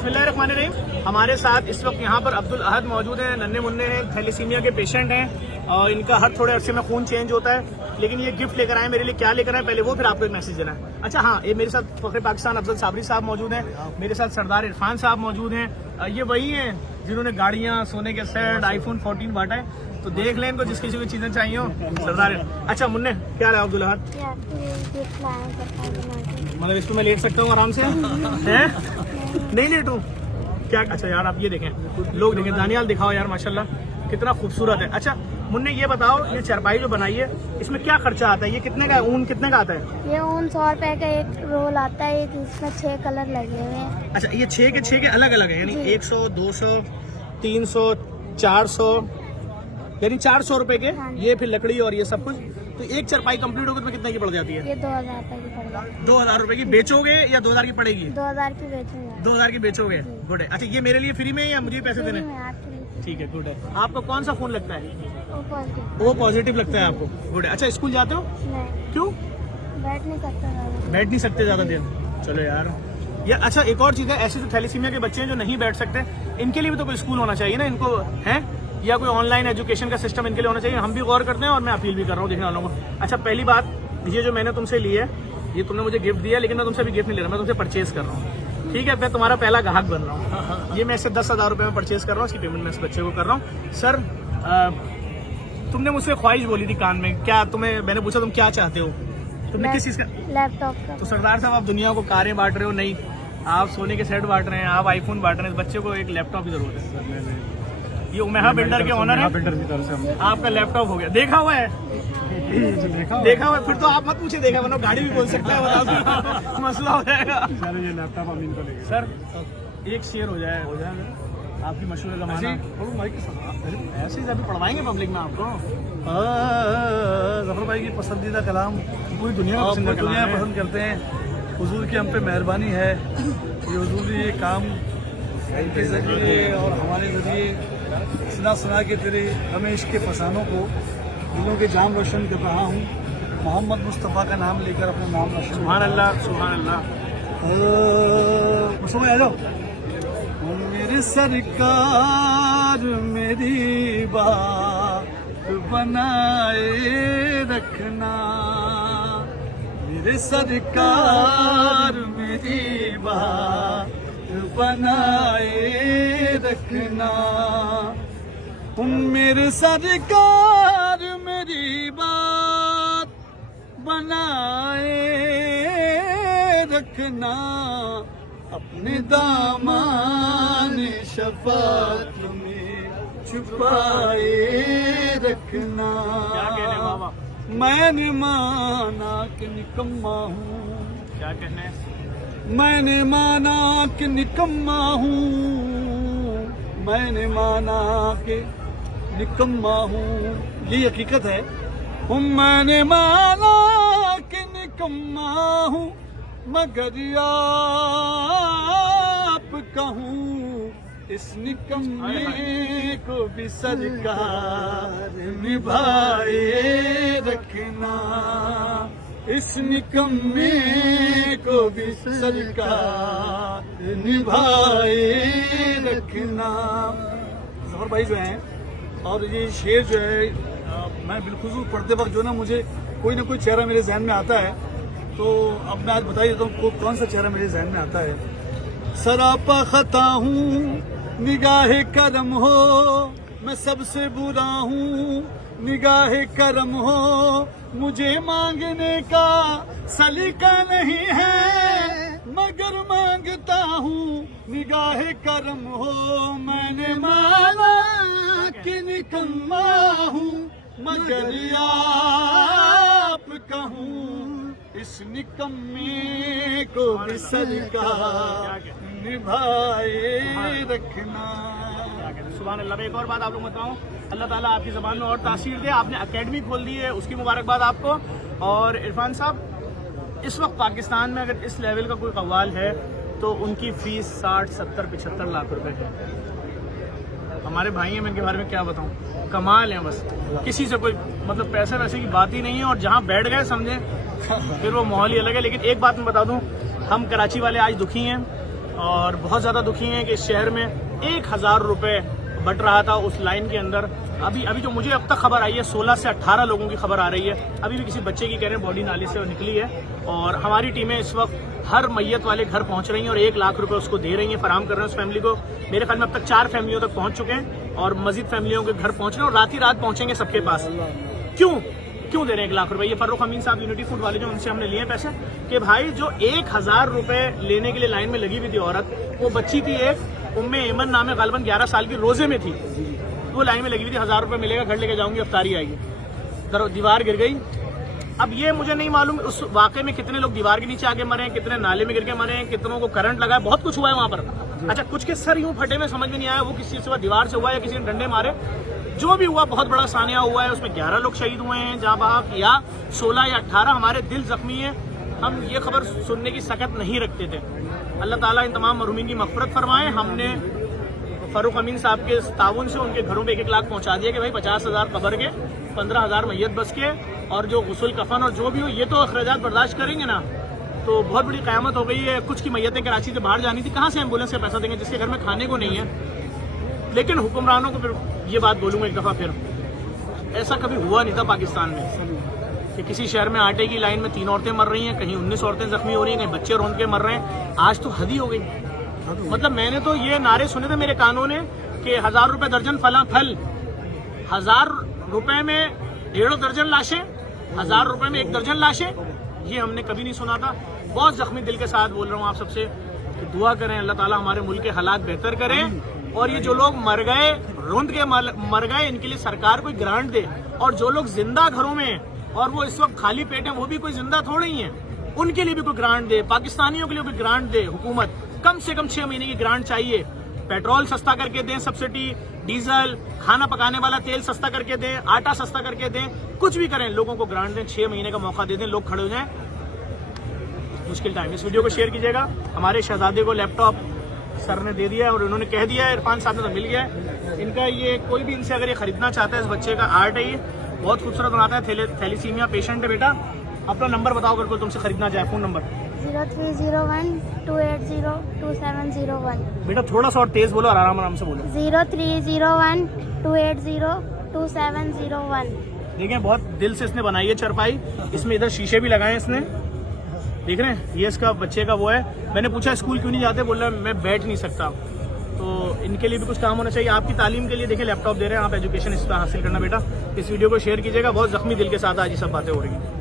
बिस्मिल्लाहिर्रहमानिर्रहीम। हमारे साथ इस वक्त यहाँ पर अब्दुल अहद मौजूद हैं। नन्हे मुन्ने हैं, थैलेसीमिया के पेशेंट हैं और इनका हर थोड़े अरसे में खून चेंज होता है। लेकिन ये गिफ्ट लेकर आए मेरे लिए। क्या लेकर आए पहले वो, फिर आपको एक मैसेज देना है। अच्छा हाँ, ये मेरे साथ फखरे पाकिस्तान अफजल साबरी साहब मौजूद हैं, मेरे साथ सरदार इरफान साहब मौजूद हैं। ये वही हैं जिन्होंने गाड़ियाँ, सोने के सेट, iPhone 14 बांटा है। तो देख लें इनको, जिस किसी को चीजें चाहिए हो। सरदार अच्छा मुन्ने, क्या है अब्दुल अहद? मतलब इसको मैं लेट सकता हूँ आराम से? हैं? नहीं लेटूं क्या? अच्छा यार आप ये देखें, लोग देखें, दानियाल दिखाओ यार, माशाल्लाह कितना खूबसूरत है। अच्छा मुन्ने ये बताओ, ये चारपाई जो बनाई है इसमें क्या खर्चा आता है? ये कितने का है? ऊन कितने का आता है? ये ऊन 100 रुपए का एक रोल आता है, जिसमें 6 कलर लगे हुए हैं। अच्छा ये 6 के अलग अलग है, यानी 100, 200, 300, 400, यानी 400 रुपए के। हाँ। ये फिर लकड़ी और ये सब कुछ। तो एक चारपाई कंप्लीट होकर में कितने की पड़ जाती है? ये 2000 रुपए की पड़ जाती 2000 रुपए की बेचोगे या 2000 की पड़ेगी? है। 2000 की बेचूंगा। 2000 की बेचोगे, गुड है। अच्छा ये मेरे लिए फ्री में है या मुझे पैसे देने? में आपके लिए ठीक है, गुड है। आपको कौन सा खून लगता है? वो पॉजिटिव। वो पॉजिटिव लगता है आपको, गुड है। अच्छा स्कूल जाते हो? नहीं, क्यों? बैठ नहीं सकता ज़्यादा। बैठ नहीं सकते ज्यादा देर? चलो यार। या अच्छा एक और चीज है, ऐसे जो थैलेसीमिया के बच्चे हैं जो नहीं बैठ सकते, इनके लिए भी तो कोई स्कूल होना चाहिए ना इनको, है या कोई ऑनलाइन एजुकेशन का सिस्टम इनके लिए होना चाहिए। हम भी गौर करते हैं और मैं अपील भी कर रहा हूँ देखने वालों को। अच्छा पहली बात, ये जो मैंने तुमसे ली है, ये तुमने मुझे गिफ्ट दिया, लेकिन मैं तुमसे अभी गिफ्ट नहीं ले रहा, मैं तुमसे परचेज कर रहा हूँ। ठीक है, मैं तुम्हारा पहला ग्राहक बन रहा हूँ। ये मैं इससे 10,000 रुपये में परचेज कर रहा हूँ, इसकी पेमेंट मैं इस बच्चे को कर रहा हूँ। सर तुमने मुझसे ख्वाहिश बोली थी कान में, क्या तुम्हें, मैंने पूछा तुम क्या चाहते हो, तुमने किस चीज़ का? लैपटॉप का। तो सरदार साहब आप दुनिया को कारें बांट रहे हो, नहीं आप सोने के सेट बांट रहे हैं, आप iPhone बांट रहे हैं, इस बच्चे को एक लैपटॉप की जरूरत है। ये उमेहा बिल्डर के ओनर है, आपका लैपटॉप हो गया। देखा हुआ है? देखा हुआ है? फिर तो आप मत पूछे, देखा वरना गाड़ी भी बोल सकता है, बता मसला हो जाएगा। ये लैपटॉप हम इनको लेंगे सर एक शेयर हो जाएगा आपकी मशहूर जमाना। ऐसे ही अभी पढ़वाएंगे पब्लिक में आपको। जफर भाई की पसंदीदा कलाम पूरी दुनिया में पसंद करते हैं। हुजूर की हम पे मेहरबानी है, ये हुजूर ने ये काम इनके जरिए और हमारे जरिए सुना के तेरे रमेश के फसानों को दिलों के जाम रोशन कर रहा हूँ। मोहम्मद मुस्तफ़ा का नाम लेकर अपना नाम रोशन। सुभान अल्लाह, सुभान अल्लाह। आ जाओ। मेरे सरकार मेरी बात बनाए रखना, मेरे सरकार मेरी बात बनाए रखना, मेरे सरकार मेरी बात बनाए रखना, अपने दामान शफात में छुपाए रखना। क्या कहने बाबा? मैंने माना कि निकम्मा हूँ, क्या कहने? मैंने माना कि निकम्मा हूँ, मैंने माना कि निकम्मा हूँ, ये हकीकत है। मैंने माना कि निकम्मा हूँ, मगर आप कहूँ इस निकम्मे को भी सरकार निभाए रखना, इस निकम्मे को भी सरकार निभाए रखना। जफर भाई जो हैं, और ये शेर जो है मैं बिल्कुल पढ़ते वक्त जो ना मुझे कोई ना कोई चेहरा मेरे जहन में आता है। तो अब मैं आज बता देता हूँ कौन सा चेहरा मेरे जहन में आता है। सरापा खता हूँ निगाहे करम हो, मैं सबसे बुरा हूँ निगाहे करम हो, मुझे मांगने का सलीका नहीं है, मगर मांगता हूँ निगाहे करम हो। मैंने माना कि निकम्मा हूँ, मगर आप कहूँ इस निकम्मे को भी सरकार निभाए रखना। सुभान अल्लाह। एक और बात आप लोग बताऊं, अल्लाह ताला आपकी ज़बान में और तासीर दे। आपने एकेडमी खोल दी है, उसकी मुबारकबाद आपको। और इरफान साहब, इस वक्त पाकिस्तान में अगर इस लेवल का कोई कव्वाल है तो उनकी फ़ीस 60, 70, 75 लाख रुपए है। हमारे भाई हैं, मैं इनके बारे में क्या बताऊं, कमाल है बस। किसी से कोई मतलब पैसे वैसे की बात ही नहीं है, और जहाँ बैठ गए समझे फिर वो माहौल ही अलग है। लेकिन एक बात मैं बता दूं, हम कराची वाले आज दुखी हैं और बहुत ज़्यादा दुखी हैं कि इस शहर में 1000 रुपये बट रहा था उस लाइन के अंदर। अभी जो मुझे अब तक खबर आई है 16 से 18 लोगों की खबर आ रही है। अभी भी किसी बच्चे की कह रहे हैं बॉडी नाले से निकली है। और हमारी टीमें इस वक्त हर मैयत वाले घर पहुंच रही हैं और 1 लाख रुपए उसको दे रही हैं, फराम कर रहे हैं उस फैमिली को। मेरे ख्याल में अब तक 4 फैमिलियों तक पहुंच चुके हैं और मजीद फैमिलियों के घर पहुंच रहे हैं और रात ही रात पहुंचेंगे सबके पास। क्यों दे रहे हैं 1 लाख रुपए? ये फर्रुख अमीन साहब यूनिटी फूड वाले जो उनसे हमने लिए पैसे कि भाई जो 1000 रुपए लेने के लिए लाइन में लगी हुई थी औरत, वो बच्ची थी एक उम्मे एमन नाम है, गालिबन 11 साल की, रोजे में थी, वो लाइन में लगी हुई थी। 1000 रुपए मिलेगा, घर लेके जाऊंगी, अफ्तारी आएगी। दीवार गिर गई। अब ये मुझे नहीं मालूम उस वाकये में कितने लोग दीवार के नीचे आके मरे हैं, कितने नाले में गिर के मरे हैं, कितनों को करंट लगा है, बहुत कुछ हुआ है वहां पर। अच्छा, कुछ के सर यूं फटे में समझ में नहीं आया वो किसी से दीवार से हुआ या किसी ने डंडे मारे। जो भी हुआ बहुत बड़ा सानिया हुआ है, उसमें 11 लोग शहीद हुए हैं जहाँ बहाक, या 16 या 18 हमारे दिल जख्मी है। हम ये खबर सुनने की सकत नहीं रखते थे। अल्लाह ताला इन तमाम मरहूमीन की मग़फ़िरत फरमाए। हमने फर्रुख अमीन साहब के ताउन से उनके घरों में 1-1 लाख पहुंचा दिया कि भाई 50,000 कब्र के, 15,000 मैयत बस के, और जो गुस्ल कफन और जो भी हो ये तो अखराजात बर्दाश्त करेंगे ना। तो बहुत बड़ी क़यामत हो गई है। कुछ की मैयतें कराची से बाहर जानी थी, कहाँ से एम्बुलेंस का पैसा देंगे जिसके घर में खाने को नहीं है। लेकिन हुक्मरानों को फिर ये बात बोलूँगा एक दफ़ा फिर, ऐसा कभी हुआ नहीं था पाकिस्तान में कि किसी शहर में आटे की लाइन में 3 औरतें मर रही हैं, कहीं 19 औरतें जख्मी हो रही हैं, कहीं बच्चे रोंद के मर रहे हैं। आज तो हद ही हो गई। मतलब मैंने तो ये नारे सुने थे मेरे कानों ने कि 1000 रुपए दर्जन फला फल, 1000 रुपए में 1.5 दर्जन लाशें, 1000 रुपए में 1 दर्जन लाशें, ये हमने कभी नहीं सुना था। बहुत जख्मी दिल के साथ बोल रहा हूँ आप सबसे कि दुआ करें अल्लाह ताला हमारे मुल्क के हालात बेहतर करें। और ये जो लोग मर गए, रोंद के मर गए, इनके लिए सरकार कोई ग्रांट दे। और जो लोग जिंदा घरों में और वो इस वक्त खाली पेट हैं, वो भी कोई जिंदा थोड़े ही हैं, उनके लिए भी कोई ग्रांट दे। पाकिस्तानियों के लिए कोई ग्रांट दे हुकूमत, कम से कम 6 महीने की ग्रांट चाहिए। पेट्रोल सस्ता करके दें, सब्सिडी, डीजल, खाना पकाने वाला तेल सस्ता करके दें, आटा सस्ता करके दें, कुछ भी करें, लोगों को ग्रांट दें, 6 महीने का मौका दे दें, लोग खड़े हो जाएं। मुश्किल टाइम। इस वीडियो को शेयर कीजिएगा। हमारे शहजादे को लैपटॉप सर ने दे दिया है और उन्होंने कह दिया है, इरफान साहब ने तो मिल गया है इनका। ये कोई भी इनसे अगर ये खरीदना चाहता है, इस बच्चे का आर्ट है, ये बहुत खूबसूरत बनाता है। थैलीसीमिया पेशेंट है बेटा। अपना नंबर बताओ अगर कोई तुमसे खरीदना चाहे, फोन नंबर। 030128022701। बेटा थोड़ा सा और तेज बोलो और आराम से बोलो। 030128022701। देखें बहुत दिल से इसने बनाई है चरपाई। इसमें इधर शीशे भी लगाए इसने, देख रहे हैं। ये इसका बच्चे का वो है। मैंने पूछा स्कूल क्यों नहीं जाते, बोल रहा मैं बैठ नहीं सकता। तो इनके लिए भी कुछ काम होना चाहिए। आपकी तालीम के लिए देखें लैपटॉप दे रहे हैं, आप एजुकेशन इस पर हासिल करना बेटा। इस वीडियो को शेयर कीजिएगा। बहुत जख्मी दिल के साथ आज ये सब बातें हो रही हैं।